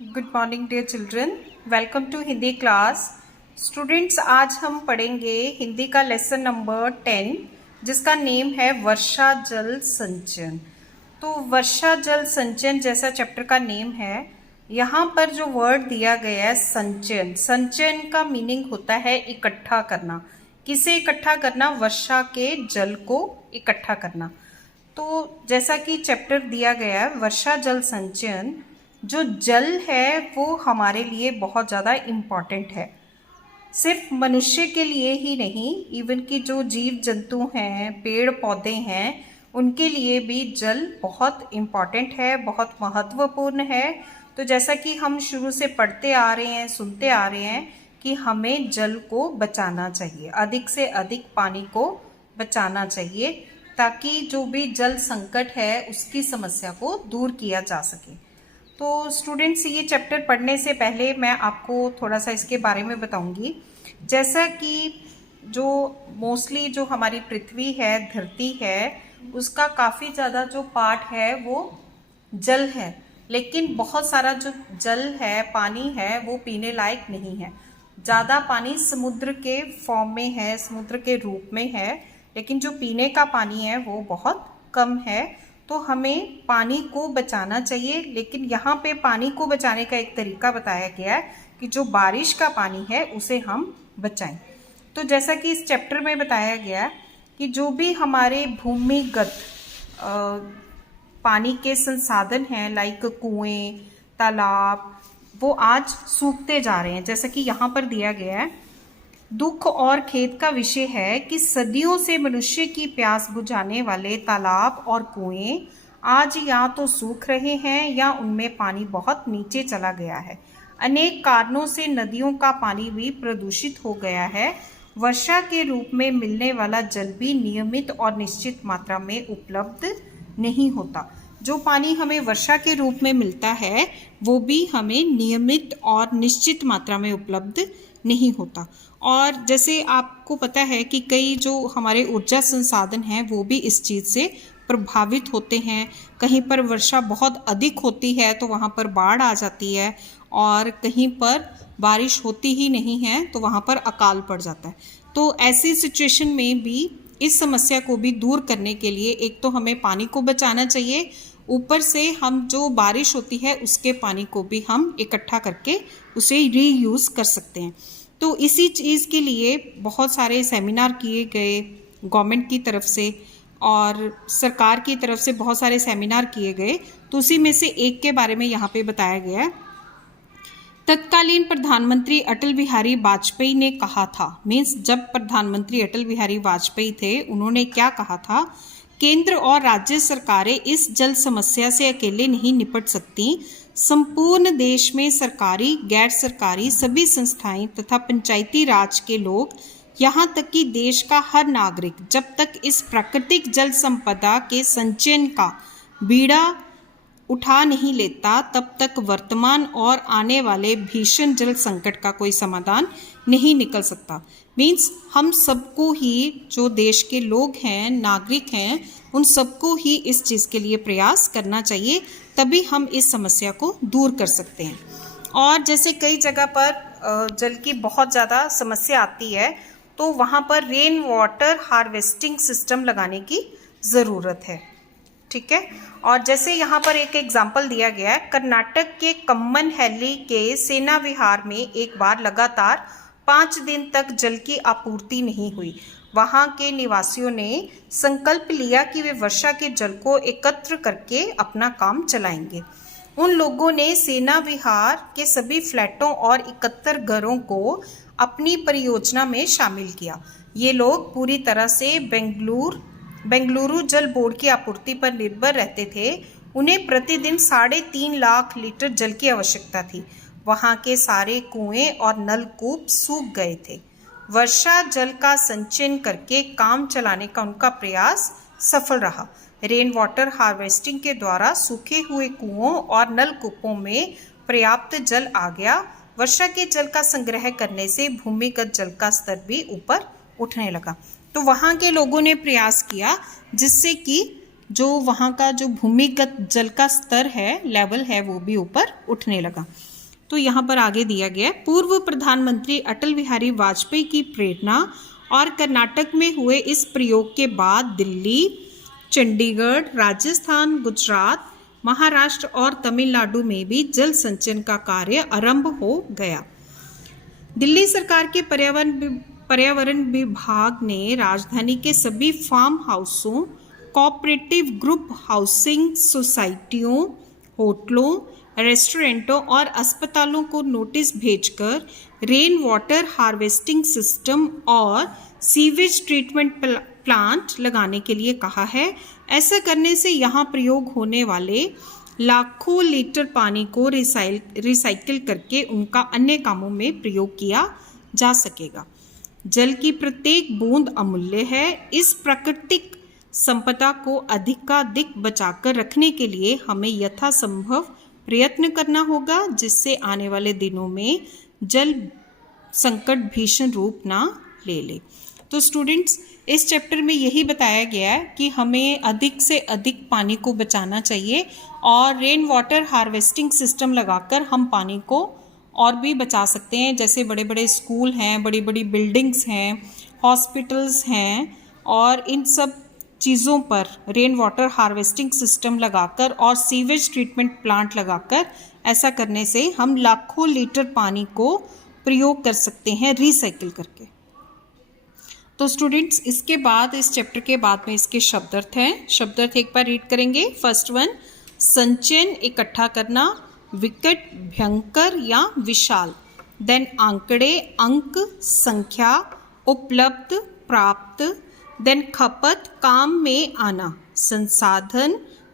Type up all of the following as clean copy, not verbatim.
Good morning dear children, welcome to Hindi class. Students, आज हम पढ़ेंगे हिंदी का लेसन नंबर 10 जिसका नेम है वर्षा जल संचयन। तो वर्षा जल संचयन जैसा चैप्टर का नेम है। यहाँ पर जो वर्ड दिया गया है संचयन, संचयन का मीनिंग होता है इकट्ठा करना। किसे इकट्ठा करना? वर्षा के जल को इकट्ठा करना। तो जैसा कि चैप्टर दिया गया है वर्षा जल संचयन, जो जल है वो हमारे लिए बहुत ज़्यादा इम्पॉर्टेंट है। सिर्फ मनुष्य के लिए ही नहीं, इवन कि जो जीव जंतु हैं, पेड़ पौधे हैं, उनके लिए भी जल बहुत इम्पॉर्टेंट है, बहुत महत्वपूर्ण है। तो जैसा कि हम शुरू से पढ़ते आ रहे हैं, सुनते आ रहे हैं कि हमें जल को बचाना चाहिए, अधिक से अधिक पानी को बचाना चाहिए, ताकि जो भी जल संकट है उसकी समस्या को दूर किया जा सके। तो स्टूडेंट्स, ये चैप्टर पढ़ने से पहले मैं आपको थोड़ा सा इसके बारे में बताऊंगी। जैसा कि जो मोस्टली जो हमारी पृथ्वी है, धरती है, उसका काफ़ी ज़्यादा जो पार्ट है वो जल है, लेकिन बहुत सारा जो जल है, पानी है, वो पीने लायक नहीं है। ज़्यादा पानी समुद्र के फॉर्म में है, समुद्र के रूप में है, लेकिन जो पीने का पानी है वो बहुत कम है। तो हमें पानी को बचाना चाहिए, लेकिन यहाँ पे पानी को बचाने का एक तरीका बताया गया है कि जो बारिश का पानी है उसे हम बचाएं। तो जैसा कि इस चैप्टर में बताया गया है कि जो भी हमारे भूमिगत पानी के संसाधन हैं, लाइक कुएं, तालाब, वो आज सूखते जा रहे हैं। जैसा कि यहाँ पर दिया गया है, दुख और खेद का विषय है कि सदियों से मनुष्य की प्यास बुझाने वाले तालाब और कुएं आज या तो सूख रहे हैं या उनमें पानी बहुत नीचे चला गया है। अनेक कारणों से नदियों का पानी भी प्रदूषित हो गया है। वर्षा के रूप में मिलने वाला जल भी नियमित और निश्चित मात्रा में उपलब्ध नहीं होता। जो पानी हमें वर्षा के रूप में मिलता है वो भी हमें नियमित और निश्चित मात्रा में उपलब्ध नहीं होता। और जैसे आपको पता है कि कई जो हमारे ऊर्जा संसाधन हैं वो भी इस चीज़ से प्रभावित होते हैं। कहीं पर वर्षा बहुत अधिक होती है तो वहाँ पर बाढ़ आ जाती है, और कहीं पर बारिश होती ही नहीं है तो वहाँ पर अकाल पड़ जाता है। तो ऐसी सिचुएशन में भी इस समस्या को भी दूर करने के लिए एक तो हमें पानी को बचाना चाहिए, ऊपर से हम जो बारिश होती है उसके पानी को भी हम इकट्ठा करके उसे रीयूज़ कर सकते हैं। तो इसी चीज़ के लिए बहुत सारे सेमिनार किए गए गवर्नमेंट की तरफ से और सरकार की तरफ से, बहुत सारे सेमिनार किए गए। तो उसी में से एक के बारे में यहाँ पे बताया गया है। तत्कालीन प्रधानमंत्री अटल बिहारी वाजपेयी ने कहा था, मीन्स जब प्रधानमंत्री अटल बिहारी वाजपेयी थे, उन्होंने क्या कहा था? केंद्र और राज्य सरकारें इस जल समस्या से अकेले नहीं निपट सकती। संपूर्ण देश में सरकारी, गैर सरकारी सभी संस्थाएं तथा पंचायती राज के लोग, यहाँ तक कि देश का हर नागरिक, जब तक इस प्राकृतिक जल संपदा के संचयन का बीड़ा उठा नहीं लेता, तब तक वर्तमान और आने वाले भीषण जल संकट का कोई समाधान नहीं निकल सकता। मीन्स हम सबको ही, जो देश के लोग हैं, नागरिक हैं, उन सबको ही इस चीज़ के लिए प्रयास करना चाहिए, तभी हम इस समस्या को दूर कर सकते हैं। और जैसे कई जगह पर जल की बहुत ज़्यादा समस्या आती है तो वहाँ पर रेन वाटर हार्वेस्टिंग सिस्टम लगाने की ज़रूरत है। ठीक है। और जैसे यहाँ पर एक एग्जाम्पल दिया गया है, कर्नाटक के कम्मनहल्ली के सेना विहार में एक बार लगातार 5 दिन तक जल की आपूर्ति नहीं हुई। वहाँ के निवासियों ने संकल्प लिया कि वे वर्षा के जल को एकत्र करके अपना काम चलाएंगे। उन लोगों ने सेना विहार के सभी फ्लैटों और 71 घरों को अपनी परियोजना में शामिल किया। ये लोग पूरी तरह से बेंगलुरु जल बोर्ड की आपूर्ति पर निर्भर रहते थे। उन्हें प्रतिदिन 3.5 लाख लीटर जल की आवश्यकता थी। वहाँ के सारे कुएं और नलकूप सूख गए थे। वर्षा जल का संचयन करके काम चलाने का उनका प्रयास सफल रहा। रेन वाटर हार्वेस्टिंग के द्वारा सूखे हुए कुओं और नलकूपों में पर्याप्त जल आ गया। वर्षा के जल का संग्रह करने से भूमिगत जल का स्तर भी ऊपर उठने लगा। तो वहाँ के लोगों ने प्रयास किया जिससे कि जो वहाँ का जो भूमिगत जल का स्तर है, लेवल है, वो भी ऊपर उठने लगा। तो यहाँ पर आगे दिया गया है, पूर्व प्रधानमंत्री अटल बिहारी वाजपेयी की प्रेरणा और कर्नाटक में हुए इस प्रयोग के बाद दिल्ली, चंडीगढ़, राजस्थान, गुजरात, महाराष्ट्र और तमिलनाडु में भी जल संचयन का कार्य आरंभ हो गया। दिल्ली सरकार के पर्यावरण विभाग ने राजधानी के सभी फार्म हाउसों, कोऑपरेटिव ग्रुप हाउसिंग सोसाइटियों, होटलों, रेस्टोरेंटों और अस्पतालों को नोटिस भेजकर रेन वाटर हार्वेस्टिंग सिस्टम और सीवेज ट्रीटमेंट प्लांट लगाने के लिए कहा है। ऐसा करने से यहाँ प्रयोग होने वाले लाखों लीटर पानी को रिसाइकिल करके उनका अन्य कामों में प्रयोग किया जा सकेगा। जल की प्रत्येक बूंद अमूल्य है। इस प्राकृतिक संपदा को अधिकाधिक बचाकर रखने के लिए हमें यथासंभव प्रयत्न करना होगा, जिससे आने वाले दिनों में जल संकट भीषण रूप ना ले ले। तो स्टूडेंट्स, इस चैप्टर में यही बताया गया है कि हमें अधिक से अधिक पानी को बचाना चाहिए और रेन वाटर हार्वेस्टिंग सिस्टम लगाकर हम पानी को और भी बचा सकते हैं। जैसे बड़े बड़े स्कूल हैं, बड़ी बड़ी बिल्डिंग्स हैं, हॉस्पिटल्स हैं, और इन सब चीज़ों पर रेन वाटर हार्वेस्टिंग सिस्टम लगाकर और सीवेज ट्रीटमेंट प्लांट लगाकर, ऐसा करने से हम लाखों लीटर पानी को प्रयोग कर सकते हैं रिसाइकिल करके। तो स्टूडेंट्स, इसके बाद इस चैप्टर के बाद में इसके शब्दार्थ हैं। शब्दार्थ एक बार रीड करेंगे। फर्स्ट वन, संचयन, इकट्ठा करना, विकट, भयंकर या विशाल। देन आंकड़े, अंक, संख्या, उपलब्ध, प्राप्त। देन खपत, काम में आना, संसाधन,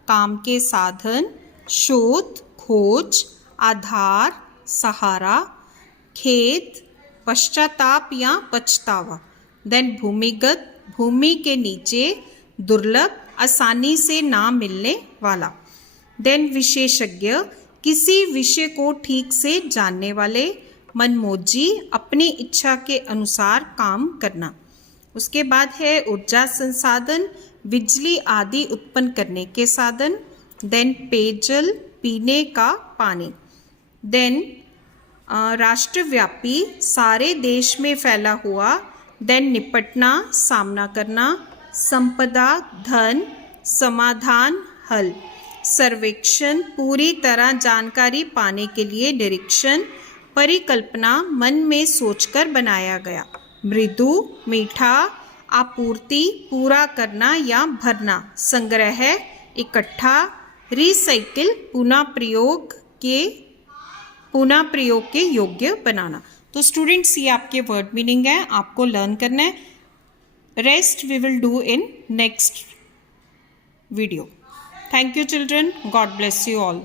काम के साधन, शोध, खोज, आधार, सहारा, खेद, पश्चाताप या पछतावा। देन भूमिगत, भूमि के नीचे, दुर्लभ, आसानी से ना मिलने वाला। देन विशेषज्ञ, किसी विषय को ठीक से जानने वाले। मनमोजी, अपनी इच्छा के अनुसार काम करना। उसके बाद है ऊर्जा संसाधन, बिजली आदि उत्पन्न करने के साधन। देन पेयजल, पीने का पानी। देन राष्ट्रव्यापी, सारे देश में फैला हुआ। देन निपटना, सामना करना। संपदा, धन, समाधान, हल। सर्वेक्षण, पूरी तरह जानकारी पाने के लिए निरीक्षण। परिकल्पना, मन में सोचकर बनाया गया। मृदु, मीठा। आपूर्ति, पूरा करना या भरना। संग्रह, इकट्ठा। रिसाइकिल, पुनः प्रयोग के योग्य बनाना। तो स्टूडेंट्स, ये आपके वर्ड मीनिंग है, आपको लर्न करना है। Rest we will do in next video. Thank you children, God bless you all.